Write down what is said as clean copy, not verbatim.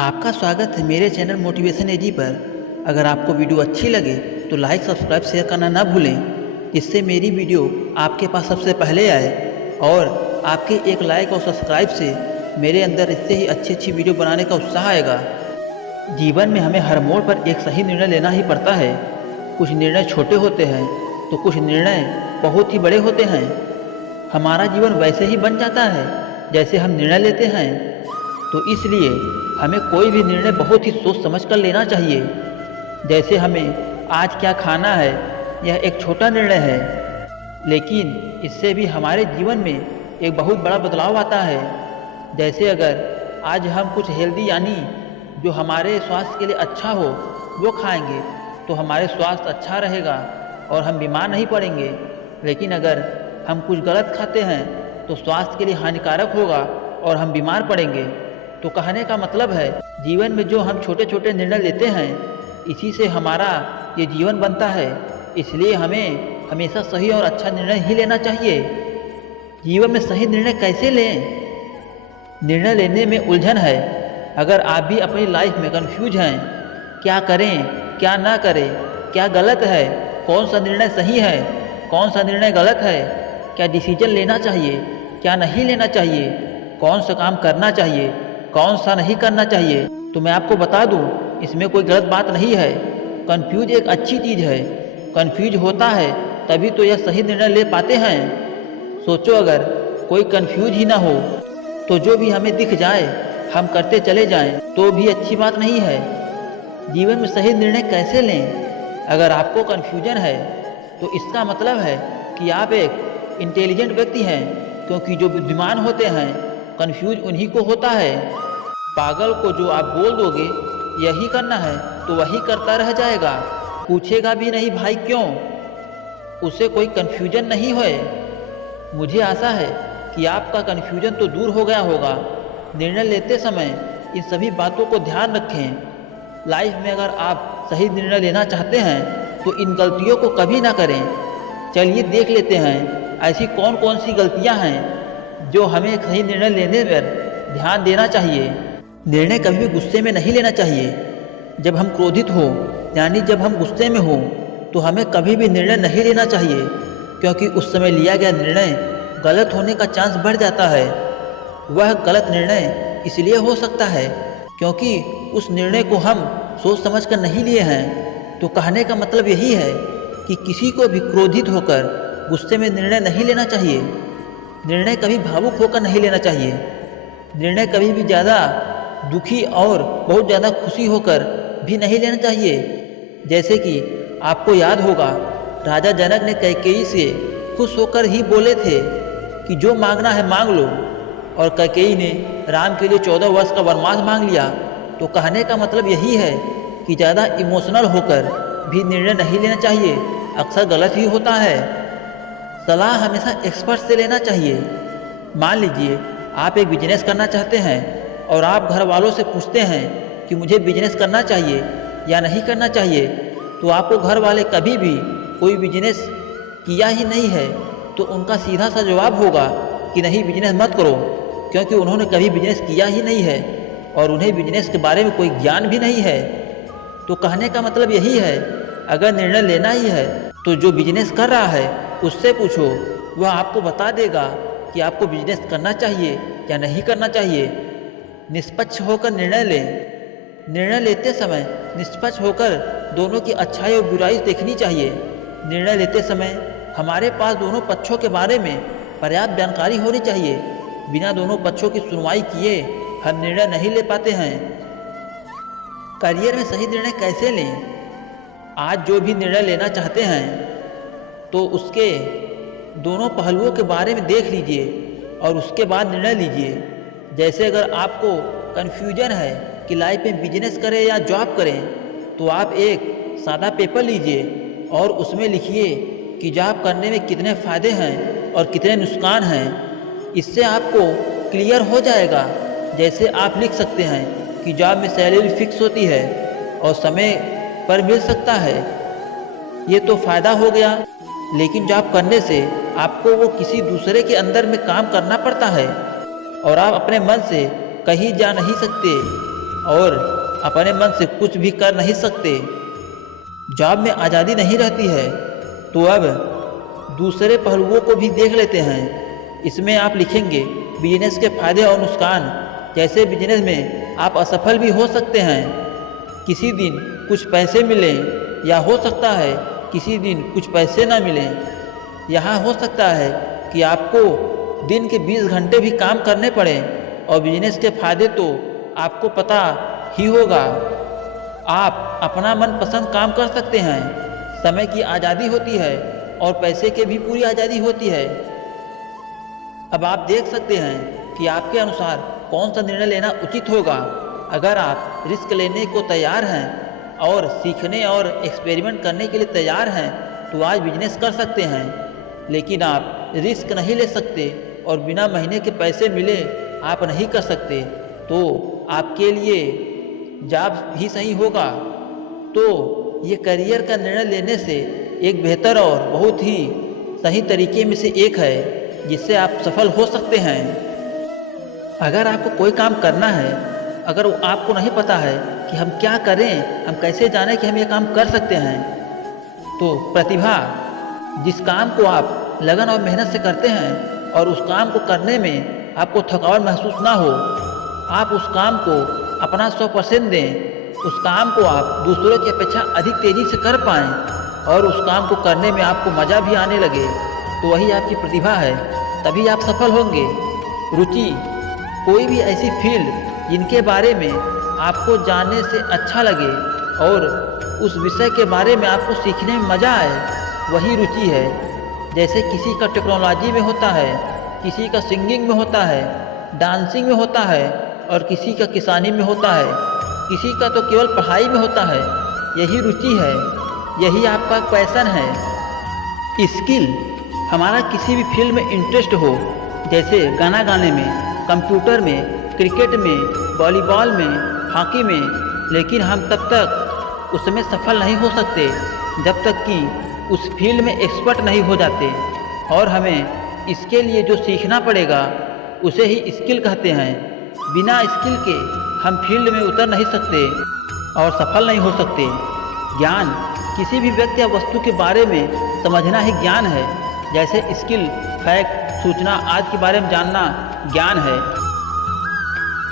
आपका स्वागत है मेरे चैनल मोटिवेशन एजी पर। अगर आपको वीडियो अच्छी लगे तो लाइक सब्सक्राइब शेयर करना ना भूलें, जिससे मेरी वीडियो आपके पास सबसे पहले आए। और आपके एक लाइक और सब्सक्राइब से मेरे अंदर इससे ही अच्छी अच्छी वीडियो बनाने का उत्साह आएगा। जीवन में हमें हर मोड़ पर एक सही निर्णय लेना ही पड़ता है। कुछ निर्णय छोटे होते हैं तो कुछ निर्णय बहुत ही बड़े होते हैं। हमारा जीवन वैसे ही बन जाता है जैसे हम निर्णय लेते हैं। तो इसलिए हमें कोई भी निर्णय बहुत ही सोच समझ कर लेना चाहिए। जैसे हमें आज क्या खाना है, यह एक छोटा निर्णय है, लेकिन इससे भी हमारे जीवन में एक बहुत बड़ा बदलाव आता है। जैसे अगर आज हम कुछ हेल्दी यानी जो हमारे स्वास्थ्य के लिए अच्छा हो वो खाएंगे तो हमारे स्वास्थ्य अच्छा रहेगा और हम बीमार नहीं पड़ेंगे। लेकिन अगर हम कुछ गलत खाते हैं तो स्वास्थ्य के लिए हानिकारक होगा और हम बीमार पड़ेंगे। तो कहने का मतलब है जीवन में जो हम छोटे छोटे निर्णय लेते हैं इसी से हमारा ये जीवन बनता है। इसलिए हमें हमेशा सही और अच्छा निर्णय ही लेना चाहिए। जीवन में सही निर्णय कैसे लें? निर्णय लेने में उलझन है। अगर आप भी अपनी लाइफ में कंफ्यूज हैं, क्या करें क्या ना करें, क्या गलत है, कौन सा निर्णय सही है, कौन सा निर्णय गलत है, क्या डिसीजन लेना चाहिए, क्या नहीं लेना चाहिए, कौन सा काम करना चाहिए, कौन सा नहीं करना चाहिए, तो मैं आपको बता दूं इसमें कोई गलत बात नहीं है। कंफ्यूज एक अच्छी चीज़ है। कंफ्यूज होता है तभी तो यह सही निर्णय ले पाते हैं। सोचो अगर कोई कंफ्यूज ही ना हो तो जो भी हमें दिख जाए हम करते चले जाएं तो भी अच्छी बात नहीं है। जीवन में सही निर्णय कैसे लें? अगर आपको कन्फ्यूजन है तो इसका मतलब है कि आप एक इंटेलिजेंट व्यक्ति हैं, क्योंकि जो बुद्धिमान होते हैं कन्फ्यूज उन्हीं को होता है। पागल को जो आप बोल दोगे यही करना है तो वही करता रह जाएगा, पूछेगा भी नहीं भाई क्यों, उसे कोई कन्फ्यूजन नहीं है। मुझे आशा है कि आपका कन्फ्यूजन तो दूर हो गया होगा। निर्णय लेते समय इन सभी बातों को ध्यान रखें। लाइफ में अगर आप सही निर्णय लेना चाहते हैं तो इन गलतियों को कभी ना करें। चलिए देख लेते हैं ऐसी कौन कौन सी गलतियां हैं जो हमें सही निर्णय लेने पर ध्यान देना चाहिए। निर्णय कभी भी गुस्से में नहीं लेना चाहिए। जब हम क्रोधित हो यानी जब हम गुस्से में हो तो हमें कभी भी निर्णय नहीं लेना चाहिए, क्योंकि उस समय लिया गया निर्णय गलत होने का चांस बढ़ जाता है। वह गलत निर्णय इसलिए हो सकता है क्योंकि उस निर्णय को हम सोच समझ कर नहीं लिए हैं। तो कहने का मतलब यही है कि किसी को भी क्रोधित होकर गुस्से में निर्णय नहीं लेना चाहिए। निर्णय कभी भावुक होकर नहीं लेना चाहिए। निर्णय कभी भी ज़्यादा दुखी और बहुत ज़्यादा खुशी होकर भी नहीं लेना चाहिए। जैसे कि आपको याद होगा राजा जनक ने कैकेयी से खुश होकर ही बोले थे कि जो मांगना है मांग लो, और कैकेयी ने राम के लिए 14 वर्ष का वनवास मांग लिया। तो कहने का मतलब यही है कि ज़्यादा इमोशनल होकर भी निर्णय नहीं लेना चाहिए, अक्सर गलत ही होता है। सलाह हमेशा एक्सपर्ट से लेना चाहिए। मान लीजिए आप एक बिजनेस करना चाहते हैं और आप घर वालों से पूछते हैं कि मुझे बिजनेस करना चाहिए या नहीं करना चाहिए, तो आपको घर वाले कभी भी कोई बिजनेस किया ही नहीं है तो उनका सीधा सा जवाब होगा कि नहीं बिजनेस मत करो, क्योंकि उन्होंने कभी बिजनेस किया ही नहीं है और उन्हें बिजनेस के बारे में कोई ज्ञान भी नहीं है। तो कहने का मतलब यही है अगर निर्णय लेना ही है तो जो बिजनेस कर रहा है उससे पूछो, वह आपको बता देगा कि आपको बिजनेस करना चाहिए या नहीं करना चाहिए। निष्पक्ष होकर निर्णय लें। निर्णय लेते समय निष्पक्ष होकर दोनों की अच्छाई और बुराई देखनी चाहिए। निर्णय लेते समय हमारे पास दोनों पक्षों के बारे में पर्याप्त जानकारी होनी चाहिए। बिना दोनों पक्षों की सुनवाई किए हम निर्णय नहीं ले पाते हैं। करियर में सही निर्णय कैसे लें? आज जो भी निर्णय लेना चाहते हैं तो उसके दोनों पहलुओं के बारे में देख लीजिए और उसके बाद निर्णय लीजिए। जैसे अगर आपको कन्फ्यूजन है कि लाइफ में बिजनेस करें या जॉब करें, तो आप एक सादा पेपर लीजिए और उसमें लिखिए कि जॉब करने में कितने फ़ायदे हैं और कितने नुकसान हैं। इससे आपको क्लियर हो जाएगा। जैसे आप लिख सकते हैं कि जॉब में सैलरी फिक्स होती है और समय पर मिल सकता है, ये तो फ़ायदा हो गया। लेकिन जॉब करने से आपको वो किसी दूसरे के अंदर में काम करना पड़ता है और आप अपने मन से कहीं जा नहीं सकते। और अपने मन से कुछ भी कर नहीं सकते। जॉब में आज़ादी नहीं रहती है, तो अब दूसरे पहलुओं को भी देख लेते हैं। इसमें आप लिखेंगे बिजनेस के फायदे और नुकसान। जैसे बिजनेस में आप असफल भी हो सकते हैं, किसी दिन कुछ पैसे मिलें, या हो सकता है किसी दिन कुछ पैसे ना मिलें। यहाँ हो सकता है कि आपको दिन के 20 घंटे भी काम करने पड़े। और बिजनेस के फायदे तो आपको पता ही होगा। आप अपना मनपसंद काम कर सकते हैं, समय की आज़ादी होती है और पैसे की भी पूरी आज़ादी होती है। अब आप देख सकते हैं कि आपके अनुसार कौन सा निर्णय लेना उचित होगा। अगर आप रिस्क लेने को तैयार हैं और सीखने और एक्सपेरिमेंट करने के लिए तैयार हैं तो आज बिजनेस कर सकते हैं। लेकिन आप रिस्क नहीं ले सकते और बिना महीने के पैसे मिले आप नहीं कर सकते, तो आपके लिए जॉब ही सही होगा। तो ये करियर का निर्णय लेने से एक बेहतर और बहुत ही सही तरीके में से एक है जिससे आप सफल हो सकते हैं। अगर आपको कोई काम करना है, अगर वो आपको नहीं पता है कि हम क्या करें, हम कैसे जानें कि हम ये काम कर सकते हैं, तो प्रतिभा, जिस काम को आप लगन और मेहनत से करते हैं और उस काम को करने में आपको थकावट महसूस ना हो, आप उस काम को अपना 100% दें, उस काम को आप दूसरों की अपेक्षा अधिक तेज़ी से कर पाएँ और उस काम को करने में आपको मज़ा भी आने लगे, तो वही आपकी प्रतिभा है। तभी आप सफल होंगे। रुचि, कोई भी ऐसी फील्ड जिनके बारे में आपको जानने से अच्छा लगे और उस विषय के बारे में आपको सीखने में मज़ा आए, वही रुचि है। जैसे किसी का टेक्नोलॉजी में होता है, किसी का सिंगिंग में होता है, डांसिंग में होता है और किसी का किसानी में होता है, किसी का तो केवल पढ़ाई में होता है। यही रुचि है, यही आपका पैशन है। स्किल, हमारा किसी भी फील्ड में इंटरेस्ट हो, जैसे गाना गाने में, कंप्यूटर में, क्रिकेट में, वॉलीबॉल में, हॉकी में, लेकिन हम तब तक उसमें सफल नहीं हो सकते जब तक कि उस फील्ड में एक्सपर्ट नहीं हो जाते। और हमें इसके लिए जो सीखना पड़ेगा उसे ही स्किल कहते हैं। बिना स्किल के हम फील्ड में उतर नहीं सकते और सफल नहीं हो सकते। ज्ञान, किसी भी व्यक्ति या वस्तु के बारे में समझना ही ज्ञान है। जैसे स्किल, फैक्ट, सूचना आदि के बारे में जानना ज्ञान है।